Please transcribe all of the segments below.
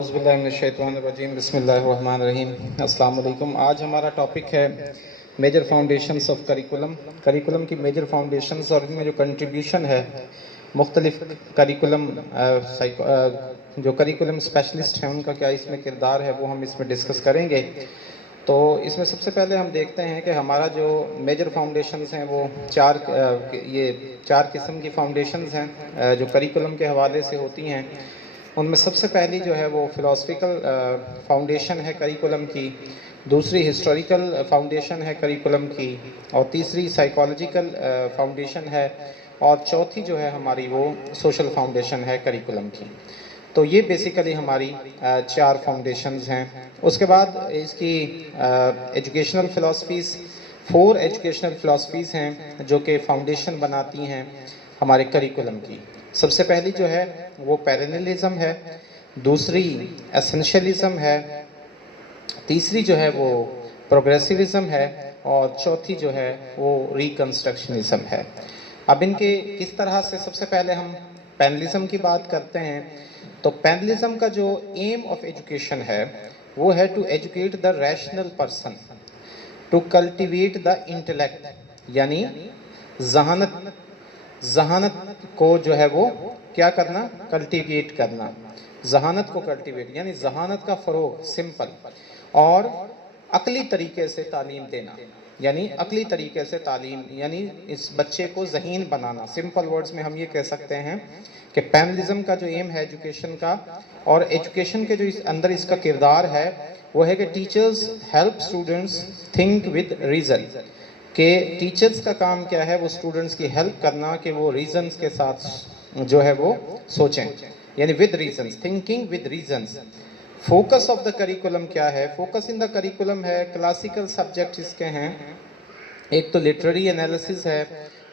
بسم اللہ الرحمن الرحیم۔ السلام علیکم۔ آج ہمارا ٹاپک ہے میجر فاؤنڈیشنز آف کریکولم کی میجر فاؤنڈیشنز اور ان میں جو کنٹریبیوشن ہے مختلف کریکولم جو کریکولم اسپیشلسٹ ہیں ان کا کیا اس میں کردار ہے وہ ہم اس میں ڈسکس کریں گے۔ تو اس میں سب سے پہلے ہم دیکھتے ہیں کہ ہمارا جو میجر فاؤنڈیشنز ہیں وہ چار قسم کی فاؤنڈیشنز ہیں جو کریکولم کے حوالے سے ہوتی ہیں۔ ان میں سب سے پہلی جو ہے وہ فلاسفیکل فاؤنڈیشن ہے کریکولم کی، دوسری ہسٹوریکل فاؤنڈیشن ہے کریکولم کی، اور تیسری سائیکالوجیکل فاؤنڈیشن ہے، اور چوتھی جو ہے ہماری وہ سوشل فاؤنڈیشن ہے کریکولم کی۔ تو یہ بیسیکلی ہماری چار فاؤنڈیشنز ہیں۔ اس کے بعد اس کی ایجوکیشنل فلاسفیز 4 ایجوکیشنل فلاسفیز ہیں جو کہ فاؤنڈیشن بناتی ہیں ہمارے کریکولم کی۔ سب سے پہلی جو ہے وہ پیرنلزم ہے، دوسری ایسنشلزم ہے، تیسری جو ہے وہ پروگریسیوزم ہے، اور چوتھی جو ہے وہ ریکنسٹرکشنزم ہے۔ اب ان کے کس طرح سے سب سے پہلے ہم پیرنلزم کی بات کرتے ہیں۔ تو پیرنلزم کا جو ایم آف ایجوکیشن ہے وہ ہے to educate the rational person, to cultivate the intellect, یعنی ذہانت کو جو ہے وہ کیا کرنا، کلٹیویٹ کرنا، ذہانت کو کلٹیویٹ یعنی ذہانت کا فروغ، سمپل، اور عقلی طریقے سے تعلیم دینا، یعنی عقلی طریقے سے تعلیم یعنی اس بچے کو ذہین بنانا۔ سمپل ورڈز میں ہم یہ کہہ سکتے ہیں کہ پیرنلزم کا جو ایم ہے ایجوکیشن کا، اور ایجوکیشن کے جو اس اندر اس کا کردار ہے وہ ہے کہ teachers help students think with reason, کہ ٹیچرز کا کام کیا ہے، وہ اسٹوڈنٹس کی ہیلپ کرنا کہ وہ ریزنز کے ساتھ جو ہے وہ سوچیں، یعنی with reasons, thinking with reasons. Focus of the curriculum کیا ہے؟ فوکس ان دا کریکولم ہے کلاسیکل سبجیکٹ اس کے ہیں، ایک تو لٹریری انالیسس ہے،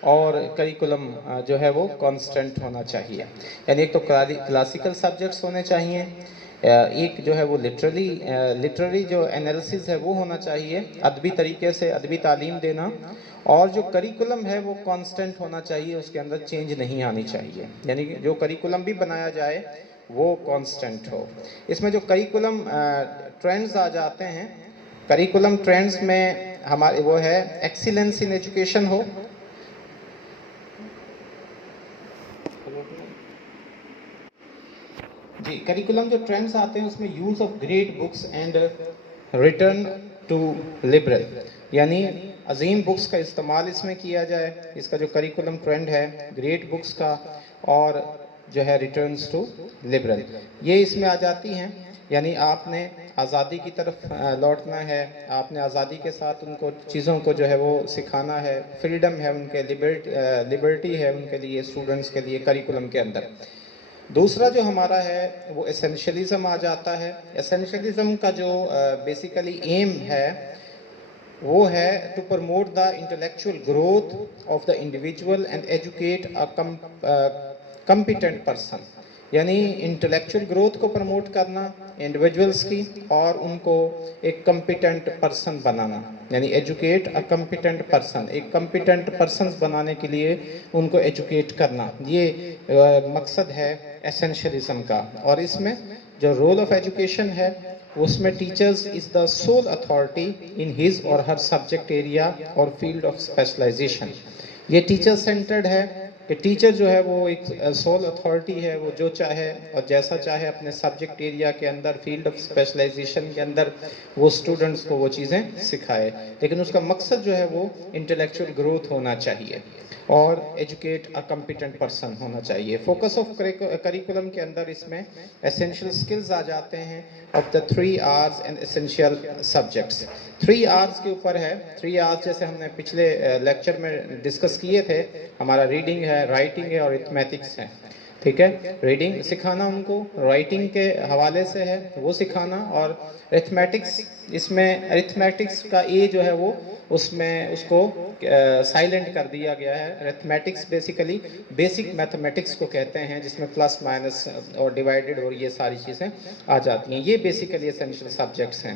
اور کریکولم جو ہے وہ کانسٹنٹ ہونا چاہیے، یعنی ایک تو کلاسیکل سبجیکٹس ہونے چاہیے، ایک جو ہے وہ لٹریری جو انالیسس ہے وہ ہونا چاہیے، ادبی طریقے سے ادبی تعلیم دینا، اور جو کریکولم ہے وہ کانسٹنٹ ہونا چاہیے، اس کے اندر چینج نہیں آنی چاہیے، یعنی جو کریکولم بھی بنایا جائے وہ کانسٹنٹ ہو۔ اس میں جو کریکولم ٹرینڈز آ جاتے ہیں، کریکولم ٹرینڈز میں ہمارے وہ ہے ایکسیلنس ان ایجوکیشن ہو، جی کریکولم جو ٹرینڈز آتے ہیں اس میں use of great books and return to liberal, یعنی عظیم بکس کا استعمال اس میں کیا جائے، اس کا جو کریکولم ٹرینڈ ہے گریٹ بکس کا، اور جو ہے ریٹرنز ٹو لبرل، یہ اس میں آ جاتی ہیں، یعنی آپ نے آزادی کی طرف لوٹنا ہے، آپ نے آزادی کے ساتھ ان کو چیزوں کو جو ہے وہ سکھانا ہے، فریڈم ہے ان کے، لبرٹی ہے ان کے لیے، اسٹوڈنٹس کے لیے کریکولم کے اندر۔ دوسرا جو ہمارا ہے وہ ایسنشلزم آ جاتا ہے۔ ایسنشلزم کا جو بیسیکلی ایم ہے وہ ہے to promote the intellectual growth of the individual and educate competent person, یعنی انٹلیکچوئل گروتھ کو پروموٹ کرنا انڈیویجولز کی، اور ان کو ایک کمپیٹنٹ پرسن بنانا، یعنی ایجوکیٹ کمپیٹنٹ پرسن، ایک کمپیٹنٹ پرسنز بنانے کے لیے ان کو ایجوکیٹ کرنا، یہ مقصد ہے ایسنشلزم کا۔ اور اس میں جو رول آف ایجوکیشن ہے اس میں teachers is the civil authority in his or Hare subject area اور فیلڈ آف اسپیشلائزیشن، یہ ٹیچر سینٹرڈ ہے کہ ٹیچر جو ہے وہ ایک سول اتھارٹی ہے، وہ جو چاہے اور جیسا چاہے اپنے سبجیکٹ ایریا کے اندر، فیلڈ آف اسپیشلائزیشن کے اندر وہ اسٹوڈنٹس کو وہ چیزیں سکھائے، لیکن اس کا مقصد جو ہے وہ انٹلیکچوئل گروتھ ہونا چاہیے اور ایجوکیٹ کمپیٹنٹ پرسن ہونا چاہیے۔ فوکس آف کریکولم کے اندر اس میں ایسینشیل سکلز آ جاتے ہیں of the 3 R's and essential subjects. 3 R's کے اوپر ہے، 3 R's جیسے ہم نے پچھلے لیکچر میں ڈسکس کیے تھے، ہمارا ریڈنگ ہے، رائٹنگ ہے، اور ارتھمیٹکس ہے، ٹھیک ہے۔ ریڈنگ سکھانا ان کو، رائٹنگ کے حوالے سے ہے وہ سکھانا، اور ارتھمیٹکس، اس میں ارتھمیٹکس کا اے جو ہے وہ اس میں اس کو سائلنٹ کر دیا گیا ہے۔ ارتھمیٹکس بیسیکلی بیسک میتھمیٹکس کو کہتے ہیں، جس میں پلس مائنس اور ڈیوائیڈڈ اور یہ ساری چیزیں آ جاتی ہیں، یہ بیسیکلی ایسینشیل سبجیکٹس ہیں۔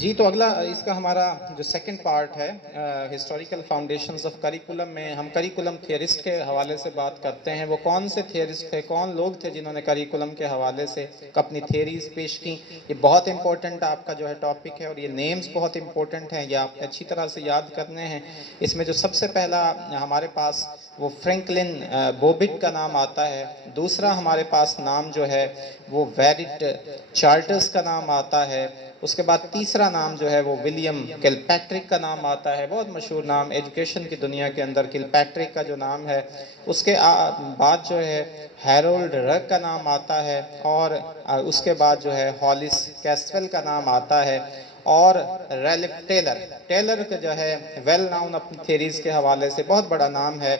جی تو اگلا اس کا ہمارا جو سیکنڈ پارٹ ہے ہسٹوریکل فاؤنڈیشنز آف کریکولم میں ہم کریکولم تھیورسٹ کے حوالے سے بات کرتے ہیں. وہ کون سے تھیورسٹ تھے, کون لوگ تھے جنہوں نے کریکولم کے حوالے سے اپنی تھیوریز پیش کی. یہ بہت امپورٹنٹ آپ کا جو ہے ٹاپک ہے اور یہ نیمز بہت امپورٹنٹ ہیں, یہ آپ اچھی طرح سے یاد کرنے ہیں. اس میں جو سب سے پہلا ہمارے پاس وہ فرینکلن بوبٹ کا نام آتا ہے. دوسرا ہمارے پاس نام جو ہے وہ ویرٹ چارٹرز کا نام آتا ہے. اس کے بعد تیسرا نام جو ہے وہ ولیم کل پیٹرک کا نام آتا ہے, بہت مشہور نام ایجوکیشن کی دنیا کے اندر کل پیٹرک کا جو نام ہے. اس کے بعد جو ہے ہیرولڈ رگ کا نام آتا ہے, اور اس کے بعد جو ہے ہالس کیسویل کا نام آتا ہے, اور ریلف ٹیلر کا جو ہے ویل ناؤن اپنی تھیریز کے حوالے سے بہت بڑا نام ہے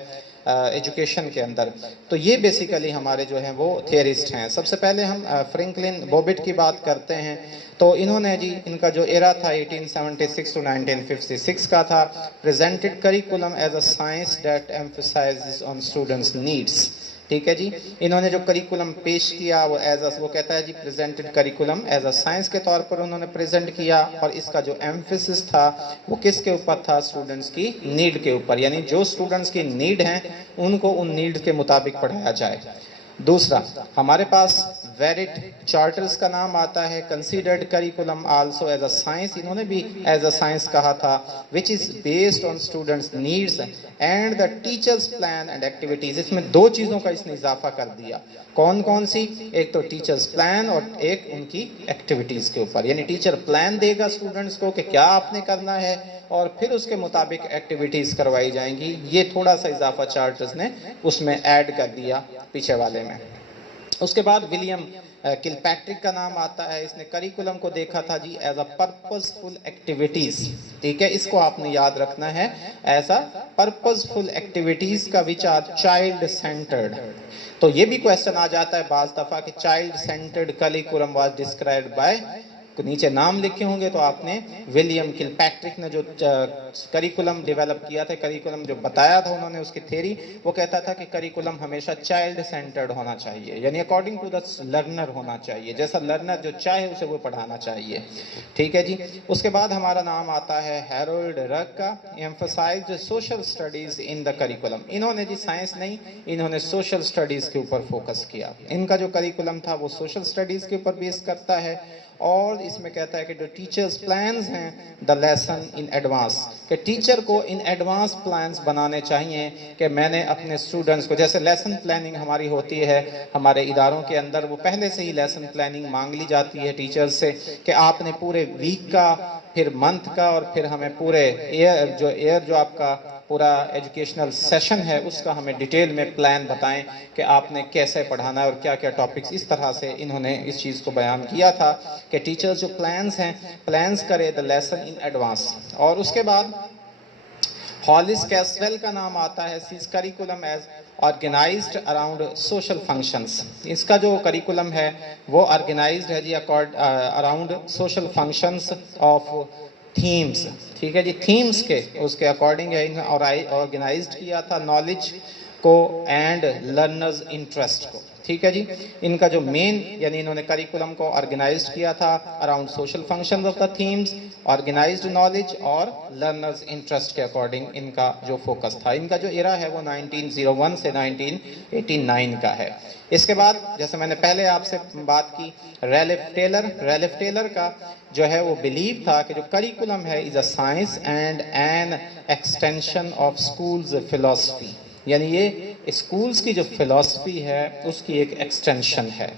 ایجوکیشن کے اندر. تو یہ بیسیکلی ہمارے جو ہیں وہ تھیورسٹ ہیں. سب سے پہلے ہم فرینکلن بوبٹ کی بات کرتے ہیں. تو انہوں نے جی ان کا جو ایرا تھا 1876 to 1956 کا تھا. Presented curriculum as a science that emphasises on students needs. ٹھیک ہے جی, انہوں نے جو کریکولم پیش کیا وہ کہتا ہے جی presented curriculum as a science کے طور پر انہوں نے پریزنٹ کیا, اور اس کا جو ایمفیسس تھا وہ کس کے اوپر تھا, اسٹوڈنٹس کی نیڈ کے اوپر, یعنی جو اسٹوڈنٹس کی نیڈ ہیں ان کو ان نیڈ کے مطابق پڑھایا جائے. دوسرا ہمارے پاس ویرٹ چارٹرز کا نام آتا ہے. Considered curriculum also as a science, انہوں نے بھی ایز اے سائنس کہا تھا, which is based on students needs and the teachers plan and activities. اس میں دو چیزوں کا اس نے اضافہ کر دیا. کون کون سی؟ ایک تو ٹیچرز پلان اور ایک ان کی ایکٹیویٹیز کے اوپر, یعنی ٹیچر پلان دے گا اسٹوڈنٹس کو کہ کیا آپ نے کرنا ہے, اور پھر اس کے مطابق ایکٹیویٹیز کروائی جائیں گی. یہ تھوڑا سا اضافہ چارٹرز نے اس میں ایڈ کر دیا پیچھے والے میں. اس کے بعد ولیم کل پیٹرک کا نام آتا ہے. اس نے کریکولم کو دیکھا تھا جی as a purposeful activities. ٹھیک ہے, اس کو آپ نے یاد رکھنا ہے, as a purposeful activities کا وچ آر چائلڈ سینٹرڈ. تو یہ بھی کویسچن آ جاتا ہے بعض دفعہ کہ child centred curriculum was described by, نیچے نام لکھے ہوں گے تو آپ نے ولیم کل پیٹرک نے جو کریکولم ڈیولپ کیا تھا, کریکولم جو بتایا تھا انہوں نے اس کی تھیری, وہ کہتا تھا کہ کریکولم ہمیشہ چائلڈ سینٹرڈ ہونا چاہیے, یعنی اکارڈنگ ٹو دا لرنر ہونا چاہیے, جیسا لرنر جو چاہے اسے وہ پڑھانا چاہیے. ٹھیک ہے جی. اس کے بعد ہمارا نام آتا ہے ہیرولڈ رگ کا. Emphasised social studies in the curriculum. انہوں نے جی سائنس نہیں, انہوں نے سوشل اسٹڈیز کے اوپر فوکس کیا. ان کا جو کریکولم تھا وہ سوشل اسٹڈیز کے اوپر بیس کرتا ہے, اور اس میں کہتا ہے کہ جو ٹیچرز پلانز ہیں دا لیسن ان ایڈوانس, کہ ٹیچر کو ان ایڈوانس پلانز بنانے چاہیے کہ میں نے اپنے اسٹوڈنٹس کو, جیسے لیسن پلاننگ ہماری ہوتی ہے ہمارے اداروں کے اندر, وہ پہلے سے ہی لیسن پلاننگ مانگ لی جاتی ہے ٹیچرز سے کہ آپ نے پورے ویک کا, پھر منتھ کا, اور پھر ہمیں پورے ایئر جو آپ کا پورا ایجوکیشنل سیشن ہے اس کا ہمیں ڈیٹیل میں پلان بتائیں کہ آپ نے کیسے پڑھانا ہے اور کیا کیا ٹاپکس. اس طرح سے انہوں نے اس چیز کو بیان کیا تھا کہ ٹیچر جو پلانز ہیں پلانز کرے دا لیسن ان ایڈوانس. اور اس کے بعد ہالس کیسویل کا نام آتا ہے. Says curriculum is organised around social functions. اس کا جو کریکولم ہے وہ آرگنائزڈ ہے جی around social functions of themes. ٹھیک ہے جی, تھیمز کے اس کے اکارڈنگ ہے, اور آرگنائزڈ کیا تھا نالج کو اینڈ لرنرز انٹرسٹ کو. ٹھیک ہے جی. ان کا جو مین, یعنی انہوں نے کریکولم کو آرگنائزڈ کیا تھا around social functions of the themes, organised knowledge اور لرنرز انٹرسٹ کے اکارڈنگ ان کا جو فوکس تھا. ان کا جو ایرا ہے وہ 1901 سے 1989 کا ہے. اس کے بعد جیسے میں نے پہلے آپ سے بات کی, ریلف ٹیلر کا جو ہے وہ بلیو تھا کہ جو کریکولم ہے is a science and an extension of schools philosophy, یعنی یہ اسکولز کی جو فلاسفی ہے اس کی ایک ایکسٹینشن ہے,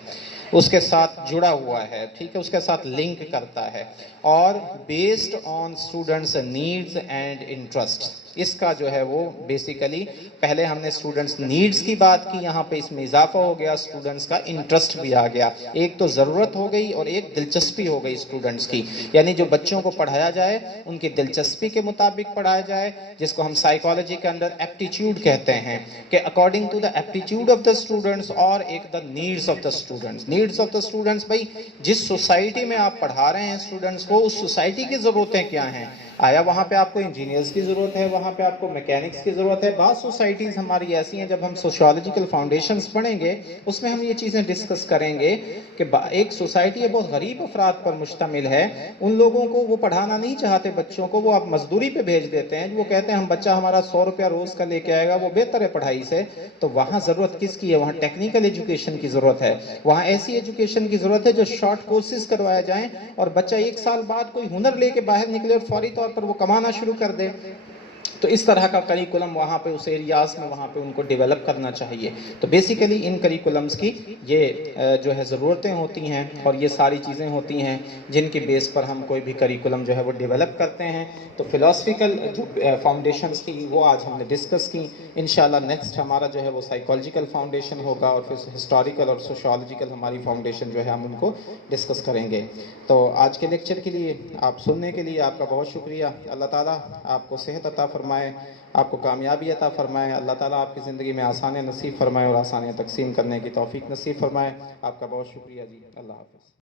اس کے ساتھ جڑا ہوا ہے. ٹھیک ہے, اس کے ساتھ لنک کرتا ہے, اور based on students needs and interest. اس کا جو ہے وہ بیسیکلی پہلے ہم نے اسٹوڈنٹس نیڈز کی بات کی, یہاں پہ اس میں اضافہ ہو گیا, اسٹوڈنٹس کا انٹرسٹ بھی آ گیا. ایک تو ضرورت ہو گئی اور ایک دلچسپی ہو گئی اسٹوڈنٹس کی, یعنی جو بچوں کو پڑھایا جائے ان کی دلچسپی کے مطابق پڑھایا جائے, جس کو ہم سائیکالوجی کے اندر ایپٹیچیوڈ کہتے ہیں, کہ according to the aptitude of the students, اور ایک the needs of the students. Needs of the students, بھائی جس سوسائٹی میں آپ پڑھا رہے ہیں اسٹوڈنٹس کو, اس سوسائٹی کی ضرورتیں کیا ہیں. آیا وہاں پہ آپ کو انجینئرز کی ضرورت ہے, وہاں پہ آپ کو میکینکس کی ضرورت ہے. بعض سوسائٹیز ہماری ایسی ہیں, جب ہم سوشیولوجیکل فاؤنڈیشنز پڑھیں گے اس میں ہم یہ چیزیں ڈسکس کریں گے کہ ایک سوسائٹی بہت غریب افراد پر مشتمل ہے, ان لوگوں کو وہ پڑھانا نہیں چاہتے بچوں کو, وہ آپ مزدوری پہ بھیج دیتے ہیں, وہ کہتے ہیں ہم بچہ ہمارا 100 روپیہ روز کا لے کے آئے گا, وہ بہتر ہے پڑھائی سے. تو وہاں ضرورت کس کی ہے؟ وہاں ٹیکنیکل ایجوکیشن کی ضرورت ہے, وہاں ایسی ایجوکیشن کی ضرورت ہے جو شارٹ کورسز کروائے جائیں اور بچہ 1 سال بعد کوئی ہنر لے کے باہر نکلے اور فوری طور پر وہ کمانا شروع کر دے. تو اس طرح کا کریکولم وہاں پہ اس ایریاز میں وہاں پہ ان کو ڈیولپ کرنا چاہیے. تو بیسیکلی ان کریکولمز کی یہ جو ہے ضرورتیں ہوتی ہیں اور یہ ساری چیزیں ہوتی ہیں جن کی بیس پر ہم کوئی بھی کریکولم جو ہے وہ ڈیولپ کرتے ہیں. تو فلاسفیکل جو فاؤنڈیشنز کی وہ آج ہم نے ڈسکس کی. انشاءاللہ نیکسٹ ہمارا جو ہے وہ سائیکولوجیکل فاؤنڈیشن ہوگا اور پھر ہسٹوریکل اور سوشیولوجیکل ہماری فاؤنڈیشن جو ہے ہم ان کو ڈسکس کریں گے. تو آج کے لیکچر کے لیے آپ سننے کے لیے آپ کا بہت شکریہ. اللہ تعالیٰ آپ کو صحت عطا فرمائے, آپ کو کامیابی عطا فرمائے. اللہ تعالیٰ آپ کی زندگی میں آسانیاں نصیب فرمائے اور آسانیاں تقسیم کرنے کی توفیق نصیب فرمائے. آپ کا بہت شکریہ جی. اللہ حافظ.